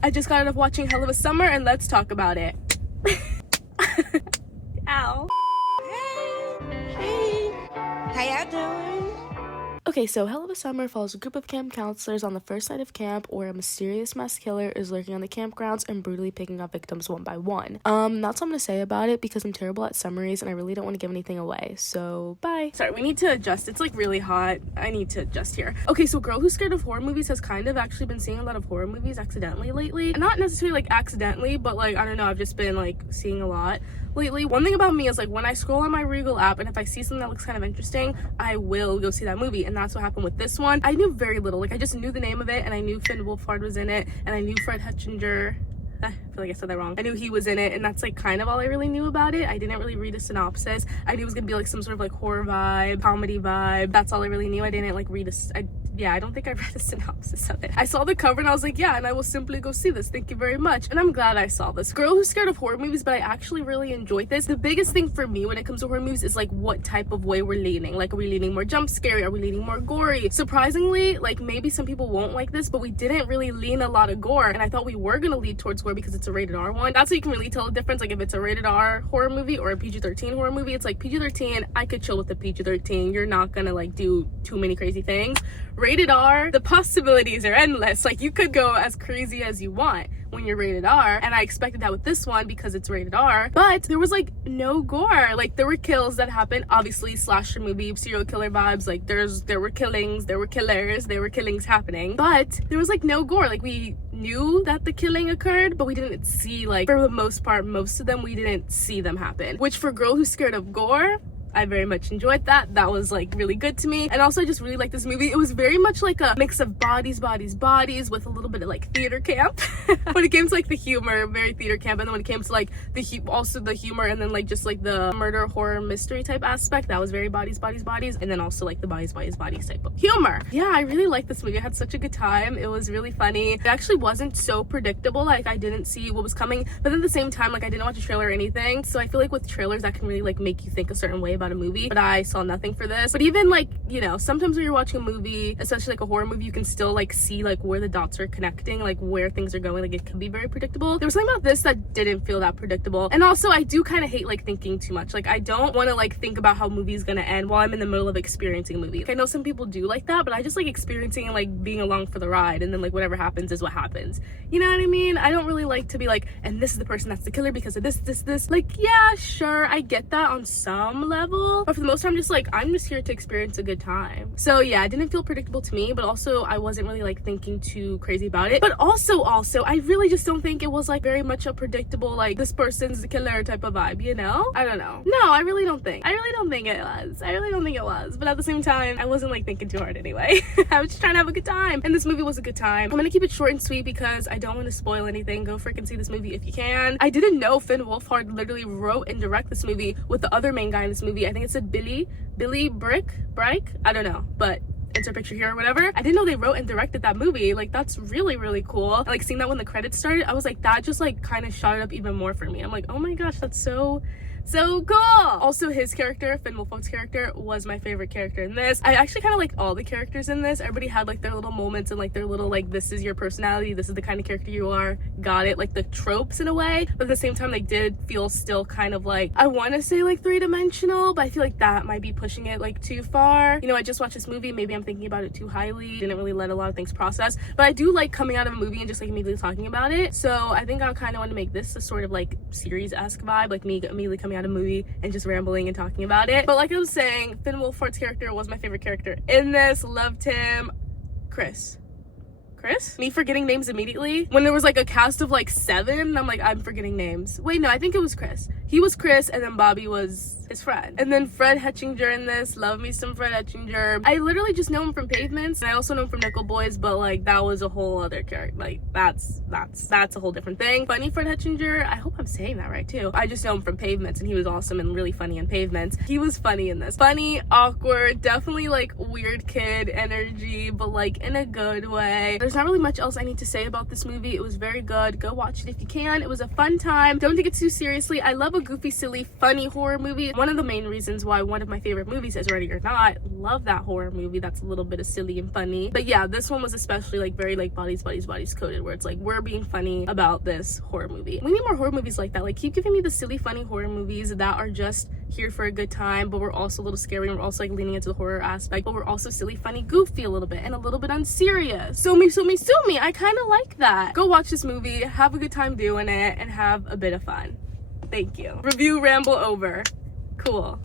I just got out of watching Hell of a Summer, and let's talk about it. Ow. Hey, how y'all doing? Okay, so Hell of a Summer follows a group of camp counselors on the first night of camp where a mysterious mass killer is lurking on the campgrounds and brutally picking up victims one by one. That's all I'm gonna say about it because I'm terrible at summaries and I really don't want to give anything away, so bye. Sorry, we need to adjust. It's like really hot. I need to adjust here. Okay, so Girl Who's Scared of Horror Movies has kind of actually been seeing a lot of horror movies accidentally lately. And not necessarily like accidentally, but like, I don't know, I've just been like seeing a lot lately. One thing about me is like when I scroll on my Regal app and if I see something that looks kind of interesting, I will go see that movie, and that's what happened with this one. I knew very little. Like I just knew the name of it and I knew Finn Wolfhard was in it and I knew Fred Hechinger. I feel like I said that wrong. I knew he was in it, and that's like kind of all I really knew about it. I didn't really read a synopsis. I knew it was gonna be like some sort of like horror vibe, comedy vibe. That's all I really knew. I didn't like read I don't think I read a synopsis of it. I saw the cover and I was like, yeah, and I will simply go see this. Thank you very much. And I'm glad I saw this. Girl Who's Scared of Horror Movies, but I actually really enjoyed this. The biggest thing for me when it comes to horror movies is like what type of way we're leaning. Like, are we leaning more jump scary? Are we leaning more gory? Surprisingly, like maybe some people won't like this, but we didn't really lean a lot of gore. And I thought we were gonna lead towards gore because it's a rated R one. That's how you can really tell the difference. Like if it's a rated R horror movie or a PG-13 horror movie, it's like PG-13, I could chill with the PG-13. You're not gonna like do too many crazy things. Rated R, the possibilities are endless. Like you could go as crazy as you want when you're rated R, and I expected that with this one because it's rated R, but there was like no gore. Like there were kills that happened, obviously slasher movie, serial killer vibes. Like there were killings, there were killers, there were killings happening, but there was like no gore. Like we knew that the killing occurred, but we didn't see, like for the most part, most of them we didn't see them happen, which for Girl Who's Scared of Gore, I very much enjoyed that. That was like really good to me. And also I just really liked this movie. It was very much like a mix of bodies with a little bit of like theater camp. When it came to like the humor, very theater camp, and then when it came to like the humor, and then like just like the murder horror mystery type aspect, that was very bodies, and then also like the bodies type of humor. Yeah, I really liked this movie. I had such a good time. It was really funny. It actually wasn't so predictable. Like I didn't see what was coming, but then at the same time, like I didn't watch a trailer or anything, so I feel like with trailers that can really like make you think a certain way about a movie, but I saw nothing for this. But even like, you know, sometimes when you're watching a movie, especially like a horror movie, you can still like see like where the dots are connecting, like where things are going. Like it can be very predictable. There was something about this that didn't feel that predictable. And also I do kind of hate like thinking too much. Like I don't want to like think about how a movie is gonna end while I'm in the middle of experiencing a movie. Like, I know some people do like that, but I just like experiencing and like being along for the ride, and then like whatever happens is what happens. You know what I mean? I don't really like to be like, and this is the person that's the killer because of this. Like, yeah, sure, I get that on some level, but for the most time, I'm just here to experience a good time. So yeah, it didn't feel predictable to me, but also I wasn't really like thinking too crazy about it. But also I really just don't think it was like very much a predictable like this person's the killer type of vibe, you know? I don't know. No, I really don't think it was. But at the same time, I wasn't like thinking too hard anyway. I was just trying to have a good time, and this movie was a good time. I'm gonna keep it short and sweet because I don't want to spoil anything. Go freaking see this movie if you can. I didn't know Finn Wolfhard literally wrote and directed this movie with the other main guy in this movie. I think it said Billy bryk, I don't know, but insert picture here or whatever. I didn't know they wrote and directed that movie. Like that's really cool. And, like seeing that when the credits started, I was like, that just like kind of shot it up even more for me. I'm like, oh my gosh, that's so cool. Also, his character, Finn Wolfhard's character, was my favorite character in this. I actually kind of liked all the characters in this. Everybody had like their little moments and like their little like, this is your personality, this is the kind of character you are, got it, like the tropes in a way. But at the same time, they did feel still kind of like, I want to say like three-dimensional, but I feel like that might be pushing it like too far. You know, I just watched this movie, maybe I'm thinking about it too highly, didn't really let a lot of things process, but I do like coming out of a movie and just like immediately talking about it. So I think I kind of want to make this a sort of like series-esque vibe, like me immediately coming out of a movie and just rambling and talking about it. But like I was saying, Finn Wolfhard's character was my favorite character in this. Loved him. Chris? Me forgetting names immediately. When there was like a cast of like 7, I'm like, I'm forgetting names. Wait, no, I think it was Chris. He was Chris, and then Bobby was his friend. And then Fred Hechinger in this. Love me some Fred Hechinger. I literally just know him from Pavements, and I also know him from Nickel Boys, but like that was a whole other character. Like that's a whole different thing. Funny Fred Hechinger, I hope I'm saying that right too. I just know him from Pavements, and he was awesome and really funny in Pavements. He was funny in this. Funny, awkward, definitely like weird kid energy, but like in a good way. There's not really much else I need to say about this movie. It was very good. Go watch it if you can. It was a fun time. Don't take it too seriously. I love a a goofy, silly, funny horror movie. One of the main reasons why one of my favorite movies is Ready or Not. Love that horror movie that's a little bit of silly and funny. But yeah, this one was especially like very like bodies coded, where it's like we're being funny about this horror movie. We need more horror movies like that. Like, keep giving me the silly, funny horror movies that are just here for a good time, but we're also a little scary and we're also like leaning into the horror aspect, but we're also silly, funny, goofy a little bit and a little bit unserious. Sue me. I kind of like that. Go watch this movie, have a good time doing it, and have a bit of fun. Thank you. Review ramble over. Cool.